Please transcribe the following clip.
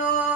lo